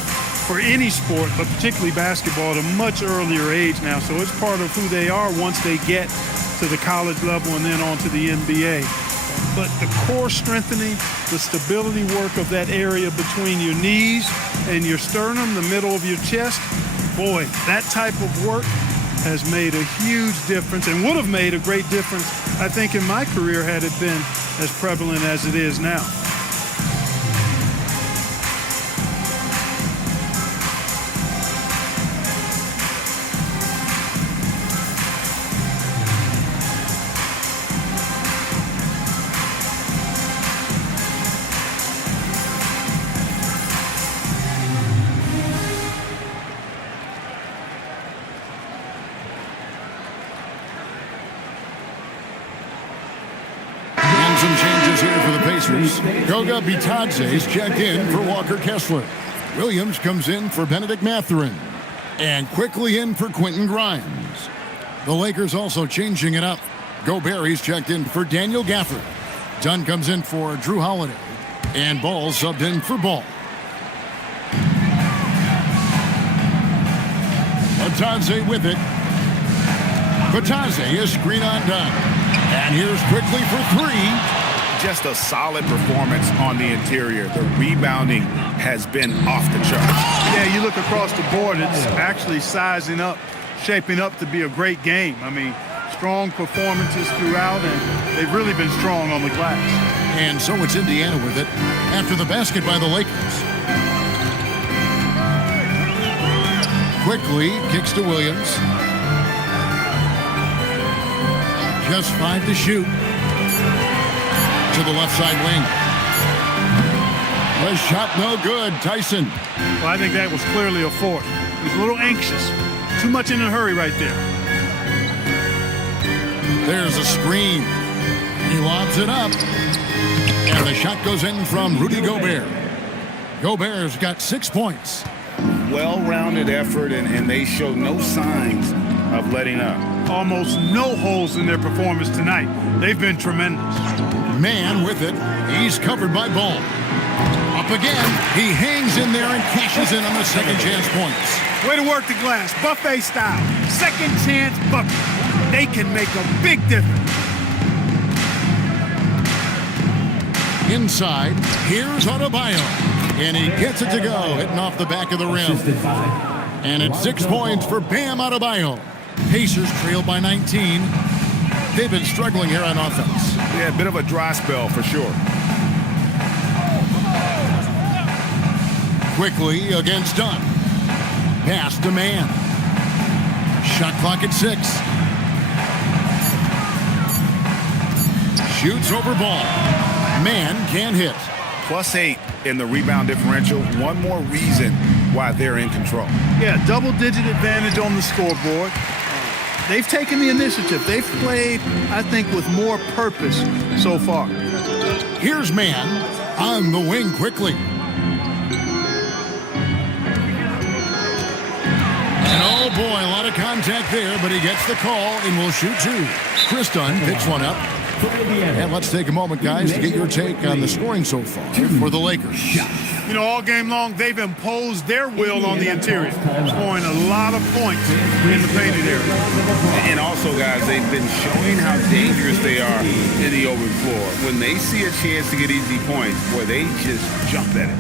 for any sport, but particularly basketball, at a much earlier age now. So it's part of who they are once they get to the college level and then on to the NBA. But the core strengthening, the stability work of that area between your knees and your sternum, the middle of your chest, boy, that type of work has made a huge difference and would have made a great difference, I think, in my career had it been as prevalent as it is now. Some changes here for the Pacers. Goga Bitadze's checked in for Walker Kessler. Williams comes in for Benedict Mathurin. And quickly in for Quentin Grimes. The Lakers also changing it up. Gobert's checked in for Daniel Gafford. Dunn comes in for Drew Holiday. And Ball subbed in for Ball. Bitadze with it. Bitadze is screen on Dunn. And here's quickly for 3. Just a solid performance on the interior. The rebounding has been off the charts. Yeah, you look across the board, it's actually sizing up, shaping up to be a great game. I mean, strong performances throughout, and they've really been strong on the glass. And so it's Indiana with it after the basket by the Lakers. Quickly kicks to Williams. Just 5 to shoot. To the left side wing. The shot no good. Tyson. Well, I think that was clearly a fourth. He was a little anxious. Too much in a hurry right there. There's a screen. He lobs it up. And the shot goes in from Rudy Gobert. Gobert's got 6 points. Well-rounded effort, and they show no signs of letting up. Almost no holes in their performance tonight. They've been tremendous. Man with it. He's covered by Ball. Up again. He hangs in there and cashes in on the second chance points. Way to work the glass, buffet style. Second chance bucket. They can make a big difference. Inside, here's Adebayo. And he gets it to go, hitting off the back of the rim. And it's 6 points for Bam Adebayo. Pacers trail by 19. They've been struggling here on offense. Yeah, a bit of a dry spell for sure. Quickly against Dunn. Pass to Man. Shot clock at 6. Shoots over Ball. Man can't hit. +8 in the rebound differential. One more reason why they're in control. Yeah, double-digit advantage on the scoreboard. They've taken the initiative. They've played, I think, with more purpose so far. Here's Man on the wing quickly. And oh boy, a lot of contact there, but he gets the call and will shoot 2. Chris Dunn picks one up. And let's take a moment, guys, to get your take on the scoring so far for the Lakers. You know, all game long, they've imposed their will on the interior, scoring a lot of points in the painted area. And also, guys, they've been showing how dangerous they are in the open floor. When they see a chance to get easy points, boy, they just jump at it.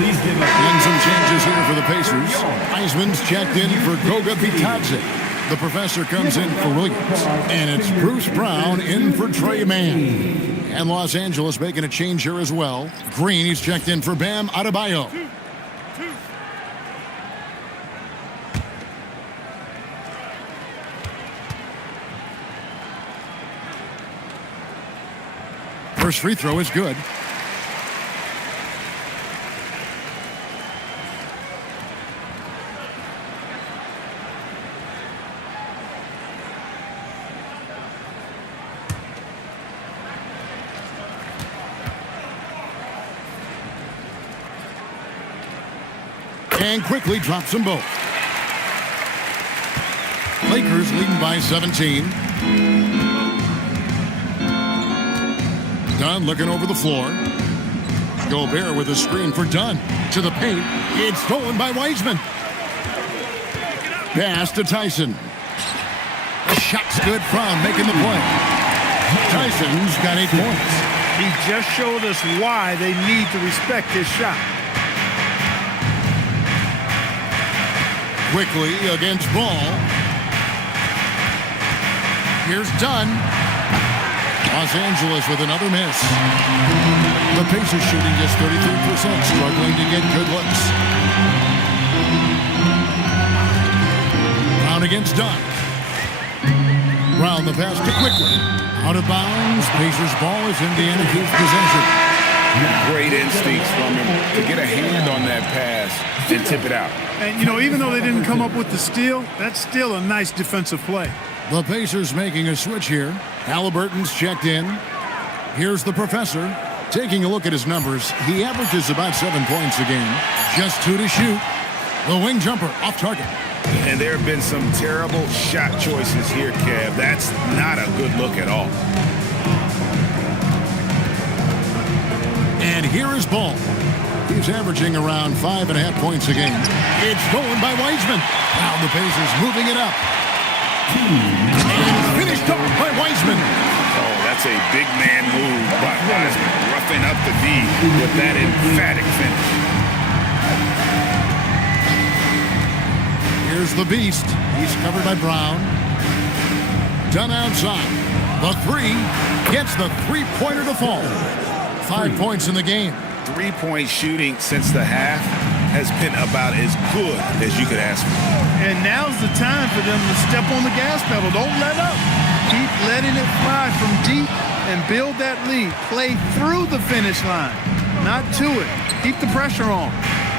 And some changes here for the Pacers. Heisman's checked in for Goga Bitadze. The professor comes in for Williams. And it's Bruce Brown in for Trey Mann. And Los Angeles making a change here as well. Green, he's checked in for Bam Adebayo. First free throw is good. And quickly drops them both. Lakers leading by 17. Dunn looking over the floor. Gobert with a screen for Dunn. To the paint. It's stolen by Wiseman. Pass to Tyson. The shot's good from making the play. Tyson's got 8 points. He just showed us why they need to respect his shot. Quickly against Ball. Here's Dunn. Los Angeles with another miss. The Pacers shooting just 33%, struggling to get good looks. Brown against Dunn. Brown the pass to Quickly. Out of bounds. Pacers ball is Indiana keeps possession. Great instincts from him to get a hand on that pass and tip it out. And, you know, even though they didn't come up with the steal, that's still a nice defensive play. The Pacers making a switch here. Halliburton's checked in. Here's the professor. Taking a look at his numbers, he averages about 7 points a game. Just 2 to shoot. The wing jumper off target. And there have been some terrible shot choices here, Kev. That's not a good look at all. And here is Ball. He's averaging around 5.5 points a game. It's stolen by Wiseman. Now the Pacers moving it up. And finished off by Wiseman. Oh, that's That's a big man move by Wiseman, roughing up the D with that emphatic finish. Here's the beast. He's covered by Brown. Done outside. The three gets the three-pointer to fall. 5 points in the game. Three-point shooting since the half has been about as good as you could ask for. And now's the time for them to step on the gas pedal. Don't let up. Keep letting it fly from deep and build that lead. Play through the finish line, not to it. Keep the pressure on.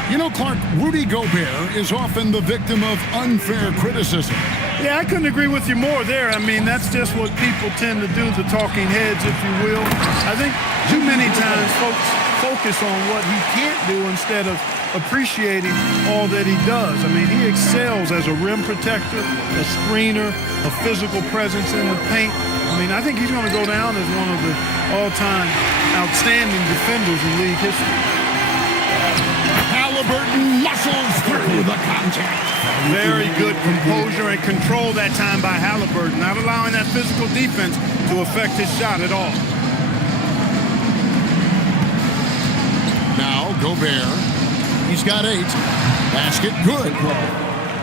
You know, Clark, Rudy Gobert is often the victim of unfair criticism. Yeah, I couldn't agree with you more there. I mean, that's just what people tend to do, the talking heads, if you will. I think too many times folks focus on what he can't do instead of appreciating all that he does. I mean, he excels as a rim protector, a screener, a physical presence in the paint. I mean, I think he's going to go down as one of the all-time outstanding defenders in league history. Halliburton muscles through the contact. Very good composure and control that time by Halliburton, not allowing that physical defense to affect his shot at all. Now Gobert, he's got 8. Basket good.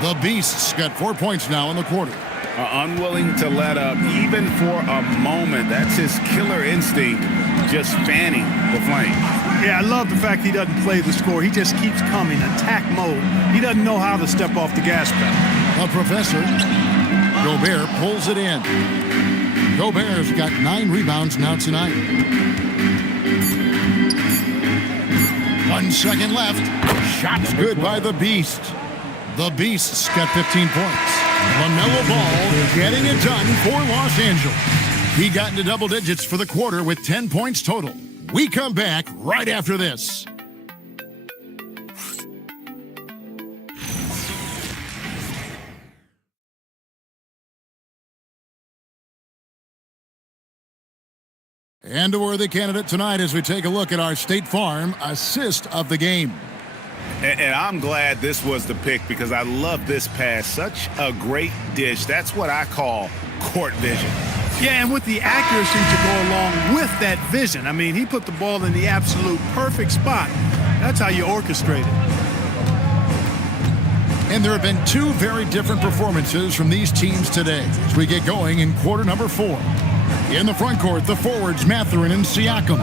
The Beasts got 4 points now in the quarter. Unwilling to let up even for a moment. That's his killer instinct, just fanning the flame. Yeah, I love the fact he doesn't play the score. He just keeps coming, attack mode. He doesn't know how to step off the gas pedal. The Professor, Gobert pulls it in. Gobert's got 9 rebounds now tonight. 1 second left. Shots good by the Beast. The Beasts got 15 points. LaMelo Ball getting it done for Los Angeles. He got into double digits for the quarter with 10 points total. We come back right after this. And a worthy candidate tonight as we take a look at our State Farm assist of the game. And I'm glad this was the pick because I love this pass. Such a great dish. That's what I call court vision. Yeah, and with the accuracy to go along with that vision. I mean, he put the ball in the absolute perfect spot. That's how you orchestrate it. And there have been 2 very different performances from these teams today as we get going in quarter number 4. In the front court, the forwards Mathurin and Siakam.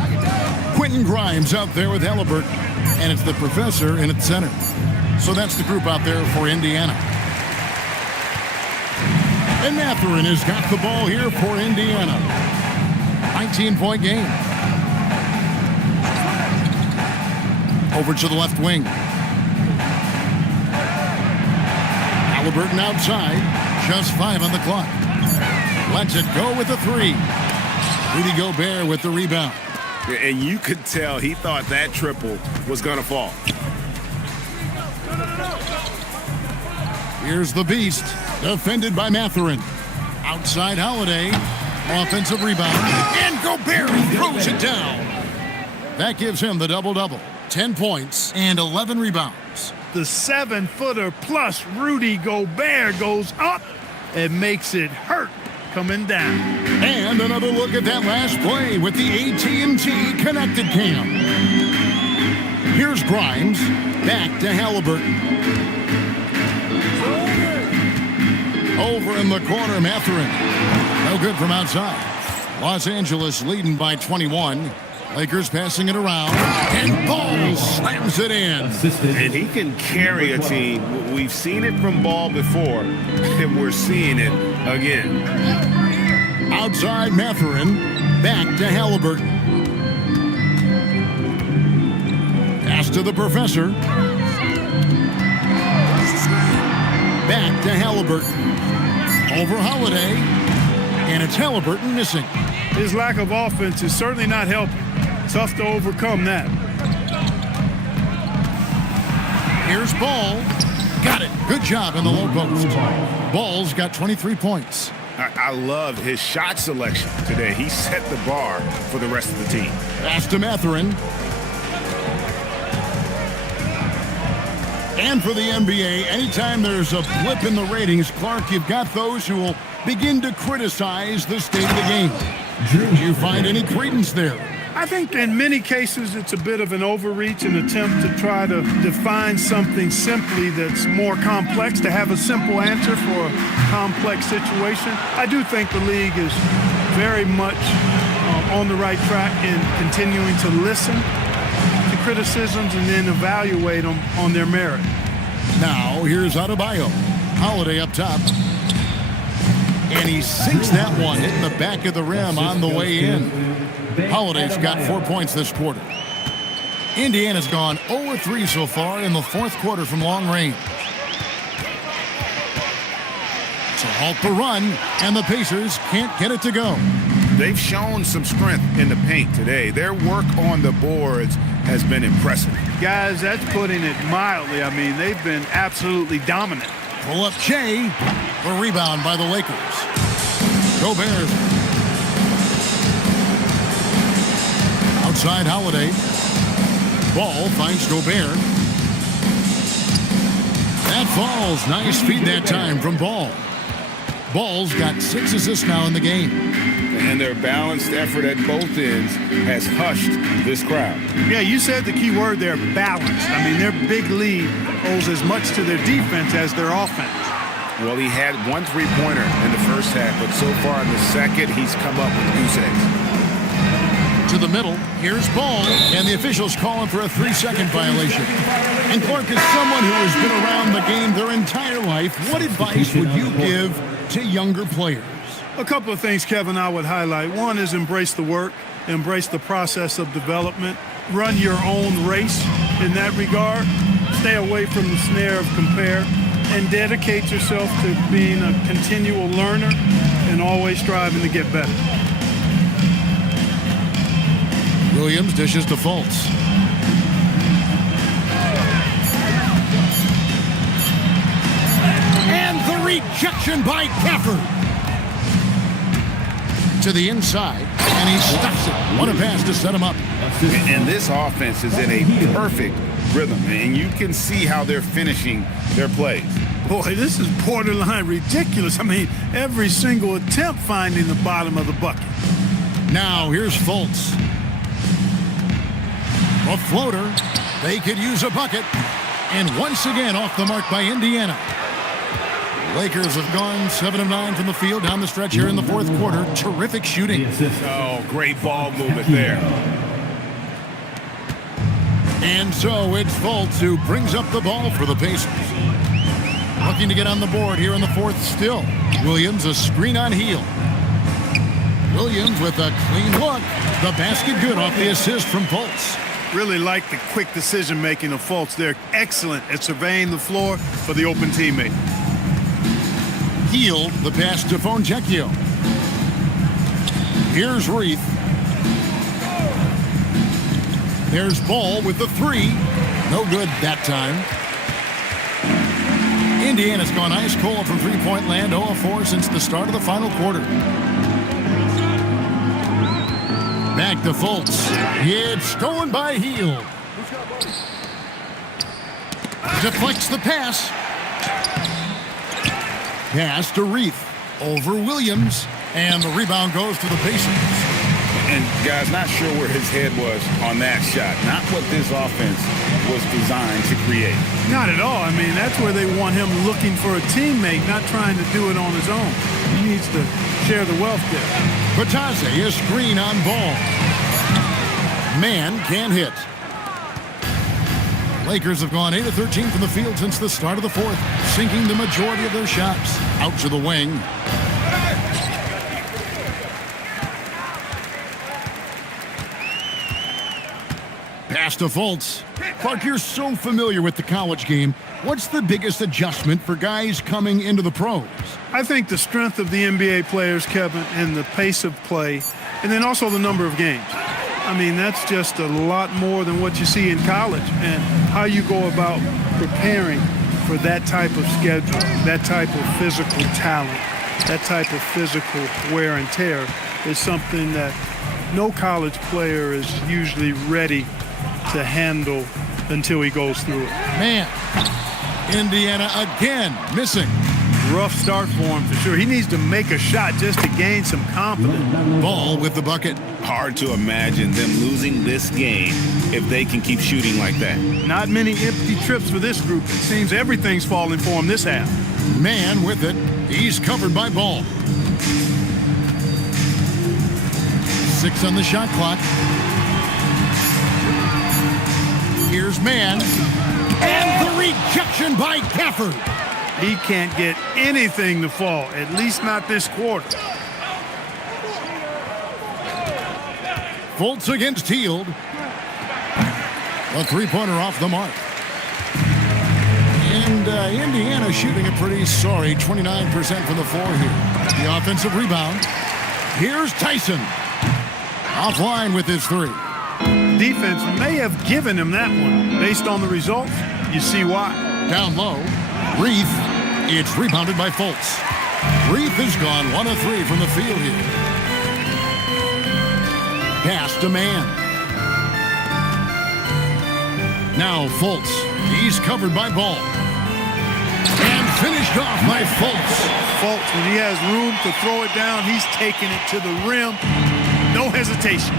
Quentin Grimes out there with Halliburton. And it's the Professor in its center. So that's the group out there for Indiana. And Mathurin has got the ball here for Indiana. 19-point game. Over to the left wing. Halliburton outside. Just 5 on the clock. Lets it go with the 3. Rudy Gobert with the rebound. And you could tell he thought that triple was going to fall. Here's the Beast, defended by Mathurin. Outside Holiday, offensive rebound, and Gobert throws it down. That gives him the double-double, 10 points and 11 rebounds. The 7-footer plus Rudy Gobert goes up and makes it hurt coming down. And another look at that last play with the AT&T connected cam. Here's Grimes, back to Halliburton. Over in the corner, Mathurin. No good from outside. Los Angeles leading by 21. Lakers passing it around. And Ball slams it in. And he can carry a team. We've seen it from Ball before, and we're seeing it again. Outside Mathurin. Back to Halliburton. Pass to the Professor. Back to Halliburton. Over Holiday, and it's Halliburton missing. His lack of offense is certainly not helping. Tough to overcome that. Here's Ball. Got it. Good job in the low post. Ball's got 23 points. I love his shot selection today. He set the bar for the rest of the team. Pass to Mathurin. And for the NBA, anytime there's a blip in the ratings, Clark, you've got those who will begin to criticize the state of the game. Do you find any credence there? I think in many cases it's a bit of an overreach, an attempt to try to define something simply that's more complex, to have a simple answer for a complex situation. I do think the league is very much on the right track in continuing to listen to criticisms and then evaluate them on their merit. Now, here's Adebayo. Holiday up top. And he sinks that one, hitting the back of the rim on the way in. Holiday's got 4 points this quarter. Indiana's gone 0-3 so far in the fourth quarter from long range. So halt the run, and the Pacers can't get it to go. They've shown some strength in the paint today. Their work on the boards has been impressive. Guys, that's putting it mildly. I mean, they've been absolutely dominant. Pull up Shea. A rebound by the Lakers. Gobert. Outside Holiday. Ball finds Gobert. That falls. Nice feed that time from Ball. Ball's got 6 assists now in the game. And their balanced effort at both ends has hushed this crowd. Yeah, you said the key word there, balanced. I mean, their big lead owes as much to their defense as their offense. Well, he had 1 3-pointer in the first half, but so far in the second, he's come up with goose eggs. To the middle, here's Ball, and the officials calling for a 3-second violation. And Clark, is someone who has been around the game their entire life, what advice would you give to younger players? A couple of things, Kevin, I would highlight. One is embrace the work, embrace the process of development, run your own race in that regard, stay away from the snare of compare, and dedicate yourself to being a continual learner and always striving to get better. Williams dishes to Fultz. And the rejection by Gafford. To the inside, and he stuffs it. What a pass to set him up. And this offense is in a perfect rhythm, and you can see how they're finishing their plays. Boy, this is borderline ridiculous. I mean, every single attempt finding the bottom of the bucket. Now, here's Fultz. A floater. They could use a bucket. And once again, off the mark by Indiana. Lakers have gone 7 of 9 from the field down the stretch here in the fourth quarter. Terrific shooting. Oh, great ball movement there. And so it's Fultz who brings up the ball for the Pacers. Looking to get on the board here in the fourth still. Williams, a screen on Heel. Williams with a clean look. The basket good off the assist from Fultz. Really like the quick decision-making of Fultz. They're excellent at surveying the floor for the open teammate. Heel, the pass to Fontecchio. Here's Reith. There's Ball with the 3. No good that time. Indiana's gone ice cold from three-point land, 0-4 since the start of the final quarter. Back to Fultz. It's stolen by Heel. Deflects the pass. Pass to Reith. Over Williams. And the rebound goes to the Pacers. And, guys, not sure where his head was on that shot. Not what this offense was designed to create. Not at all. I mean, that's where they want him looking for a teammate, not trying to do it on his own. He needs to share the wealth there. Batase, a screen on Ball. Man can't hit. Lakers have gone 8 of 13 from the field since the start of the fourth, sinking the majority of their shots. Out to the wing. Pass to Fultz. Clark, you're so familiar with the college game. What's the biggest adjustment for guys coming into the pros? I think the strength of the NBA players, Kevin, and the pace of play, and then also the number of games. I mean, that's just a lot more than what you see in college, and how you go about preparing for that type of schedule, that type of physical talent, that type of physical wear and tear is something that no college player is usually ready to handle until he goes through it. Man, Indiana again missing. Rough start for him for sure. He needs to make a shot just to gain some confidence. Ball with the bucket. Hard to imagine them losing this game if they can keep shooting like that. Not many empty trips for this group. It seems everything's falling for him this half. Man with it. He's covered by Ball. 6 on the shot clock. Here's Man. And the rejection by Gafford. He can't get anything to fall, at least not this quarter. Fultz against Hield. A three-pointer off the mark. And Indiana shooting a pretty sorry 29% from the floor here. The offensive rebound. Here's Tyson. Offline with his three. Defense may have given him that one. Based on the results, you see why. Down low. Reith. It's rebounded by Fultz. Reith has gone 1 of 3 from the field here. Pass to Man. Now Fultz. He's covered by Ball. And finished off by Fultz. Fultz, when he has room to throw it down, he's taking it to the rim. No hesitation.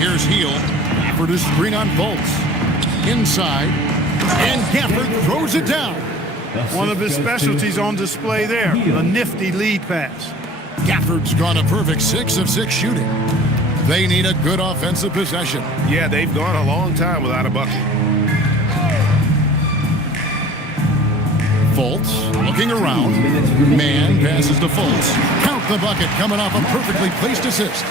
Here's Hield. Gafford is screen on Fultz. Inside. And Gafford throws it down. One of his specialties on display there. A nifty lead pass. Gafford's gone a perfect 6 of 6 shooting. They need a good offensive possession. Yeah, they've gone a long time without a bucket. Fultz looking around. Man passes to Fultz. Count the bucket coming off a perfectly placed assist.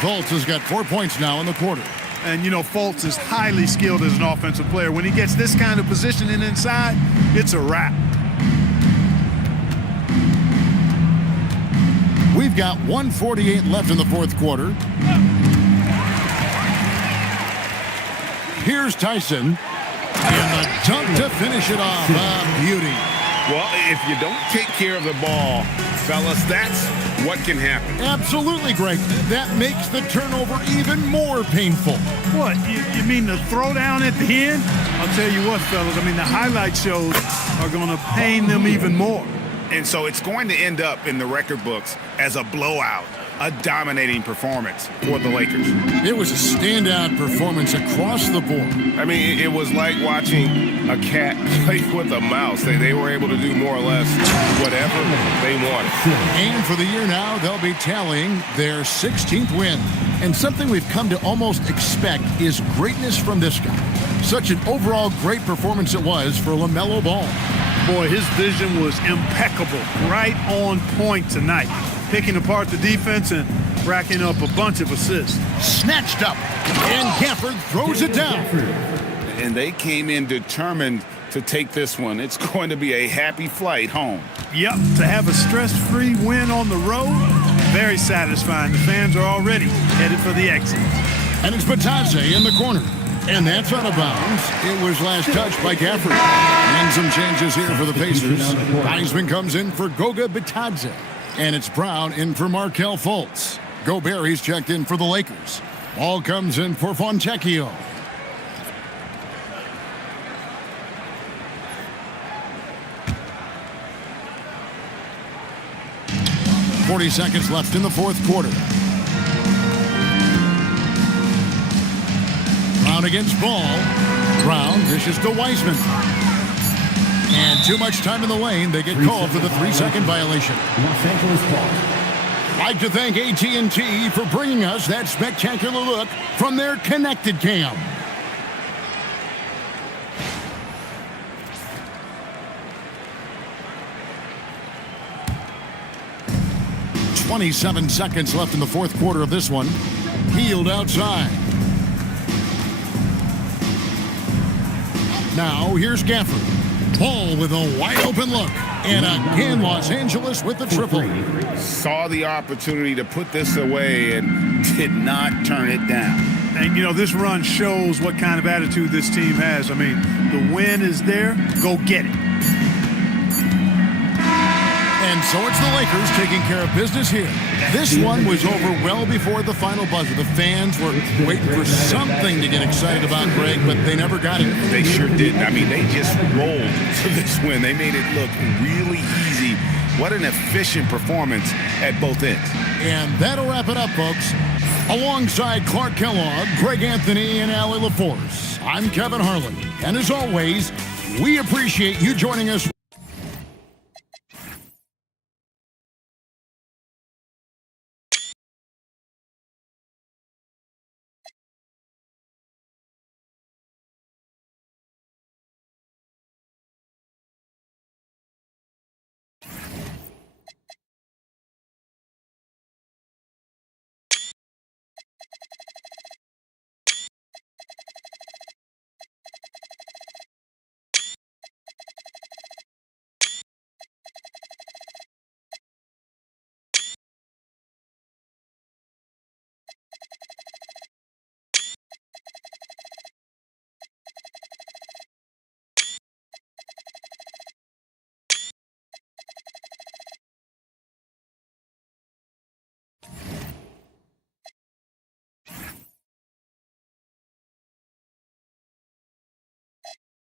Fultz has got 4 points now in the quarter. And, you know, Fultz is highly skilled as an offensive player. When he gets this kind of positioning inside, it's a wrap. We've got 1:48 left in the fourth quarter. Here's Tyson. And the dunk to finish it off. Beauty. Well, if you don't take care of the ball, fellas, that's what can happen. Absolutely, Greg. That makes the turnover even more painful. What, you mean the throwdown at the end? I'll tell you what, fellas, I mean, the highlight shows are going to pain them even more. And so it's going to end up in the record books as a blowout, a dominating performance for the Lakers. It was a standout performance across the board. I mean, it was like watching a cat play with a mouse. They were able to do more or less whatever they wanted. And for the year now, they'll be tallying their 16th win. And something we've come to almost expect is greatness from this guy. Such an overall great performance it was for LaMelo Ball. Boy, his vision was impeccable, right on point tonight. Picking apart the defense and racking up a bunch of assists. Snatched up, and Gafford throws it down. And they came in determined to take this one. It's going to be a happy flight home. Yep, to have a stress-free win on the road, very satisfying. The fans are already headed for the exit. And it's Bitadze in the corner. And that's out of bounds. It was last touched by Gafford. And some changes here for the Pacers. Heisman comes in for Goga Bitadze. And it's Brown in for Markelle Fultz. Gobert, he's checked in for the Lakers. Ball comes in for Fontecchio. .40 seconds left in the fourth quarter. Brown against Ball. Brown dishes to Wiseman. And too much time in the lane. They get called for the 3-second violation. Los Angeles Ball. Like to thank AT&T for bringing us that spectacular look from their connected cam. .27 seconds left in the fourth quarter of this one. Hield outside. Now here's Gafford. Ball with a wide open look. And again, Los Angeles with the triple. Saw the opportunity to put this away and did not turn it down. And, you know, this run shows what kind of attitude this team has. I mean, the win is there. Go get it. And And so it's the Lakers taking care of business here. This one was over well before the final buzzer. The fans were waiting for something to get excited about, Greg, but they never got it. They sure didn't. I mean, they just rolled to this win. They made it look really easy. What an efficient performance at both ends. And that'll wrap it up, folks. Alongside Clark Kellogg, Greg Anthony, and Allie LaForce, I'm Kevin Harlan. And as always, we appreciate you joining us